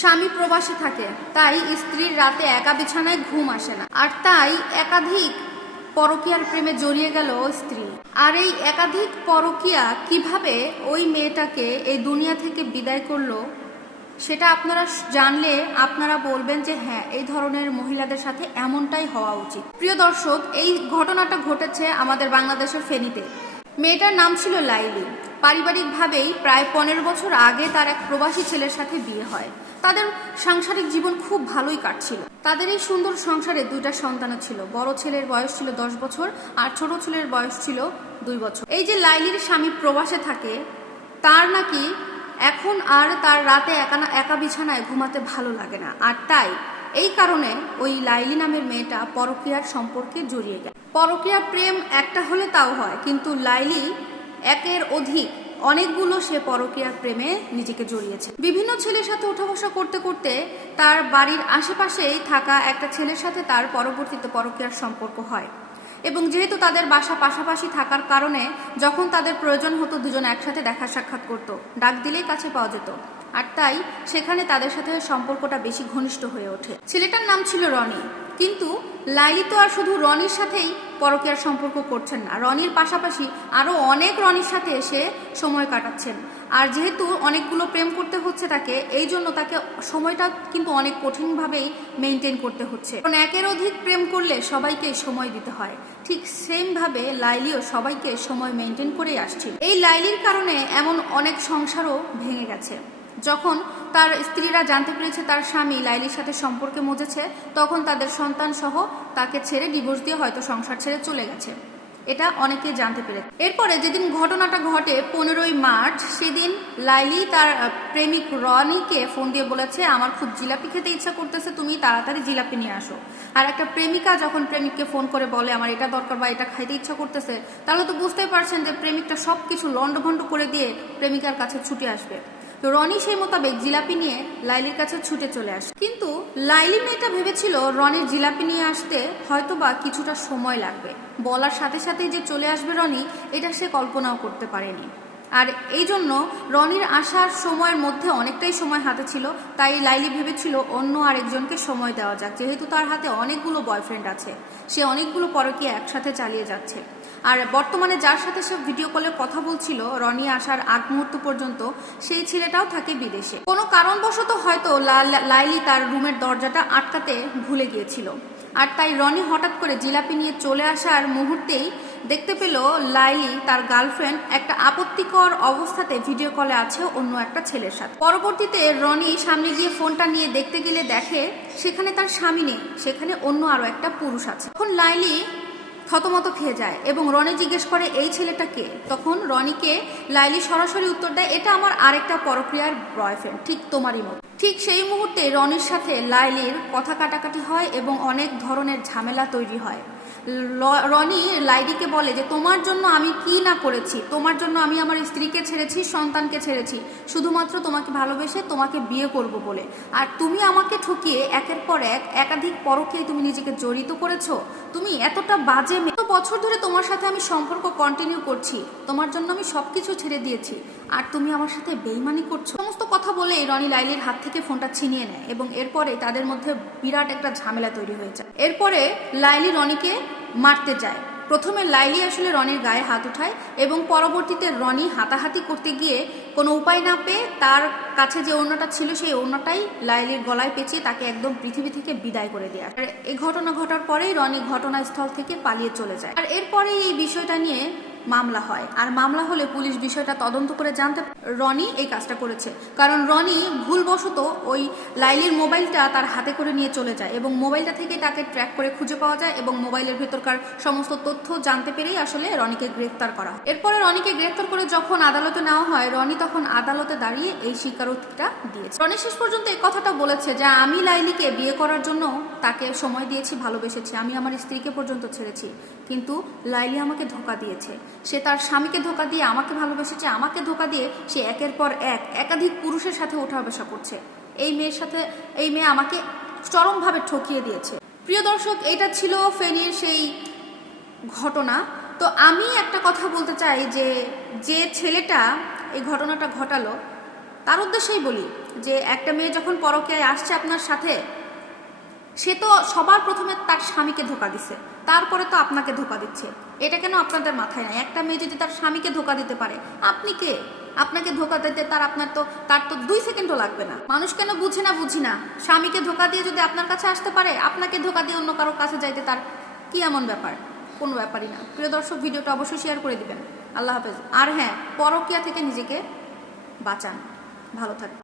স্বামী প্রবাসে থাকে, তাই স্ত্রীর রাতে একা বিছানায় ঘুম আসে না। আর তাই একাধিক পরকীয়ার প্রেমে জড়িয়ে গেল স্ত্রী। আর এই একাধিক পরকীয়া কীভাবে ওই মেয়েটাকে এই দুনিয়া থেকে বিদায় করল, সেটা আপনারা জানলে আপনারা বলবেন যে হ্যাঁ এই ধরনের মহিলাদের সাথে এমনটাই হওয়া উচিত। প্রিয় দর্শক, এই ঘটনাটা ঘটেছে আমাদের বাংলাদেশের ফেনীতে। মেয়েটার নাম ছিল লাইলি। পারিবারিকভাবেই প্রায় পনেরো বছর আগে তার এক প্রবাসী ছেলের সাথে বিয়ে হয়। তাদের সাংসারিক জীবন খুব ভালোই কাটছিল। তাদের এই সুন্দর সংসারে দুইটা সন্তানও ছিল। বড় ছেলের বয়স ছিল দশ বছর আর ছোট ছেলের বয়স ছিল দুই বছর। এই যে লাইলির স্বামী প্রবাসে থাকে, তার নাকি এখন আর তার রাতে একা একা বিছানায় ঘুমাতে ভালো লাগে না। আর তাই, এই কারণে ওই লাইলি নামের মেয়েটা পরকীয়ার সম্পর্কে জড়িয়ে গেল পরকীয়া প্রেম একটা হলে তাও হয়, কিন্তু লাইলি একের অধিক অনেকগুলো সে পরকীয়ার প্রেমে নিজেকে জড়িয়েছে। বিভিন্ন ছেলের সাথে ওঠা বসা করতে করতে তার বাড়ির আশেপাশেই থাকা একটা ছেলের সাথে তার পরবর্তীতে পরকীয়ার সম্পর্ক হয়। এবং যেহেতু তাদের বাসা পাশাপাশি থাকার কারণে যখন তাদের প্রয়োজন হতো দুজন একসাথে দেখা সাক্ষাৎ করত, ডাক দিলেই কাছে পাওয়া যেত। আর তাই সেখানে তাদের সাথে সম্পর্কটা বেশি ঘনিষ্ঠ হয়ে ওঠে। ছেলেটার নাম ছিল রনি, কিন্তু লাইলি তো আর শুধু রনির সাথেই পরকীয়ার সম্পর্ক করছেন না। রনির পাশাপাশি আরও অনেক রনির সাথে এসে সময় কাটাচ্ছেন। আর যেহেতু অনেকগুলো প্রেম করতে হচ্ছে তাকে, এই জন্য তাকে সময়টা কিন্তু অনেক কঠিনভাবেই মেনটেন করতে হচ্ছে। কারণ একের অধিক প্রেম করলে সবাইকে সময় দিতে হয়। ঠিক সেমভাবে লাইলিও সবাইকে সময় মেনটেন করেই আসছে এই লাইলির কারণে এমন অনেক সংসারও ভেঙে গেছে। যখন তার স্ত্রীরা জানতে পেরেছে তার স্বামী লাইলির সাথে সম্পর্কে মজেছে, তখন তাদের সন্তান সহ তাকে ছেড়ে ডিভোর্স দিয়ে হয়তো সংসার ছেড়ে চলে গেছে। এটা অনেকে জানতে পেরেছে। এরপরে যেদিন ঘটনাটা ঘটে পনেরোই মার্চ, সেদিন লাইলি তার প্রেমিক রনিকে ফোন দিয়ে বলেছে, আমার খুব জিলাপি খেতে ইচ্ছা করতেছে, তুমি তাড়াতাড়ি জিলাপি নিয়ে আসো। আর একটা প্রেমিকা যখন প্রেমিককে ফোন করে বলে, আমার এটা দরকার বা এটা খাইতে ইচ্ছা করতেছে, তাহলে তো বুঝতেই পারছেন যে প্রেমিকটা সব কিছু লন্ডভন্ড করে দিয়ে প্রেমিকার কাছে ছুটে আসবে। তো রনি সেই মোতাবেক জিলাপি নিয়ে লাইলির কাছে ছুটে চলে আসে। কিন্তু লাইলি মেয়েটা ভেবেছিল রনির জিলাপি নিয়ে আসতে হয়তো বা কিছুটা সময় লাগবে। বলার সাথে সাথে যে চলে আসবে রনি, এটা সে কল্পনাও করতে পারেনি। আর এই জন্য রনির আসার সময়ের মধ্যে অনেকটাই সময় হাতে ছিল, তাই লাইলি ভেবেছিল অন্য আরেকজনকে সময় দেওয়া যাক, যেহেতু তার হাতে অনেকগুলো বয়ফ্রেন্ড আছে। সে অনেকগুলো পরকীয়া একসাথে চালিয়ে যাচ্ছে। আর বর্তমানে যার সাথে সে ভিডিও কলে কথা বলছিল, রনি আসার আগ মুহূর্ত পর্যন্ত, সেই ছেলেটাও থাকে বিদেশে। কোনো কারণবশত হয়তো লাইলি তার রুমের দরজাটা আটকাতে ভুলে গিয়েছিল। আর তাই রনি হঠাৎ করে জিলাপি নিয়ে চলে আসার মুহূর্তেই দেখতে পেল লাইলি তার গার্লফ্রেন্ড একটা আপত্তিকর অবস্থাতে ভিডিও কলে আছে অন্য একটা ছেলের সাথে। পরবর্তীতে রনি সামনে গিয়ে ফোনটা নিয়ে দেখতে গেলে দেখে সেখানে তার স্বামী নেই, সেখানে অন্য আরও একটা পুরুষ আছে। তখন লাইলি থতমত খেয়ে যায় এবং রনি জিজ্ঞেস করে, এই ছেলেটা কে? তখন রনিকে লাইলি সরাসরি উত্তর দেয়, এটা আমার আরেকটা পরক্রিয়ার বয়ফ্রেন্ড, ঠিক তোমারই মতো। ঠিক সেই মুহূর্তে রনির সাথে লাইলির কথা কাটাকাটি হয় এবং অনেক ধরনের ঝামেলা তৈরি হয়। রনি লাইলিকে বলে যে, তোমার জন্য আমি কি না করেছি? তোমার জন্য আমি আমার স্ত্রীকে ছেড়েছি, সন্তানকে ছেড়েছি। শুধুমাত্র তোমাকে ভালোবেসে তোমাকে বিয়ে করব বলে। আর তুমি আমাকে ঠকিয়ে একের পর এক একাধিক পরকে তুমি নিজেকে জড়িত করেছ? তুমি এতটা বাজে মেয়ে। বছর ধরে তোমার সাথে আমি সম্পর্ক কন্টিনিউ করছি। তোমার জন্য আমি সব কিছু ছেড়ে দিয়েছি। আর তুমি আমার সাথে বেইমানি করছ। সমস্ত কথা বলে রনি লাইলির হাত থেকে ফোনটা ছিনিয়ে নেয় এবং এরপরে তাদের মধ্যে বিরাট একটা ঝামেলা তৈরি হয়ে যায়। এরপরে লাইলি রনিকে মারতে যায়। প্রথমে লাইলি আসলে রনির গায়ে হাত উঠায় এবং পরবর্তীতে রনি হাতাহাতি করতে গিয়ে কোনো উপায় না পেয়ে তার কাছে যে অন্যটা ছিল সেই অন্যটাই লাইলির গলায় পেঁচিয়ে তাকে একদম পৃথিবী থেকে বিদায় করে দেয়। আর এই ঘটনা ঘটার পরেই রনি ঘটনাস্থল থেকে পালিয়ে চলে যায়। আর এরপরে এই বিষয়টা নিয়ে মামলা হয়। আর মামলা হলে পুলিশ বিষয়টা তদন্ত করে জানতে রনি এই কাজটা করেছে। কারণ রনি ভুলবশত ওই লাইলির মোবাইলটা তার হাতে করে নিয়ে চলে যায় এবং মোবাইলটা থেকে তাকে ট্র্যাক করে খুঁজে পাওয়া যায় এবং মোবাইলের ভেতরকার সমস্ত তথ্য জানতে পেরেই আসলে রনিকে গ্রেফতার করা হয়। এরপরে রনিকে গ্রেফতার করে যখন আদালতে নেওয়া হয়, রনি তখন আদালতে দাঁড়িয়ে এই স্বীকারোক্তিটা দিয়েছে। রনি শেষ পর্যন্ত এই কথাটা বলেছে যে, আমি লাইলিকে বিয়ে করার জন্য তাকে সময় দিয়েছি, ভালোবেসেছি। আমি আমার স্ত্রীকে পর্যন্ত ছেড়েছি। কিন্তু লাইলি আমাকে ধোকা দিয়েছে। সে তার স্বামীকে ধোকা দিয়ে আমাকে ভালোবেসেছে আমাকে ধোকা দিয়ে সে একের পর এক একাধিক পুরুষের সাথে ওঠা বসা করছে। এই মেয়ের সাথে, এই মেয়ে আমাকে চরমভাবে ঠকিয়ে দিয়েছে। প্রিয় দর্শক এটা ছিল ফেনীর সেই ঘটনা। তো আমি একটা কথা বলতে চাই যে যে ছেলেটা এই ঘটনাটা ঘটালো, তার উদ্দেশ্যেই বলি যে, একটা মেয়ে যখন পরকীয়ায় আসছে আপনার সাথে, সে তো সবার প্রথমে তার স্বামীকে ধোকা দিচ্ছে তারপরে তো আপনাকে ধোকা দিচ্ছে। এটা কেন আপনাদের মাথায় নাই? একটা মেয়ে যদি তার স্বামীকে ধোকা দিতে পারে, আপনি কে? আপনাকে ধোকা দিতে তার আপনার তো, তার তো দুই সেকেন্ডও লাগবে না। মানুষ কেন বুঝে না বুঝি না? স্বামীকে ধোকা দিয়ে যদি আপনার কাছে আসতে পারে, আপনাকে ধোকা দিয়ে অন্য কারোর কাছে যাইতে তার কি এমন ব্যাপার? কোনো ব্যাপারই না। প্রিয় দর্শক, ভিডিওটা অবশ্যই শেয়ার করে দিবেন। আল্লাহ হাফেজ। আর হ্যাঁ পরকিয়া থেকে নিজেকে বাঁচান। ভালো থাকবেন।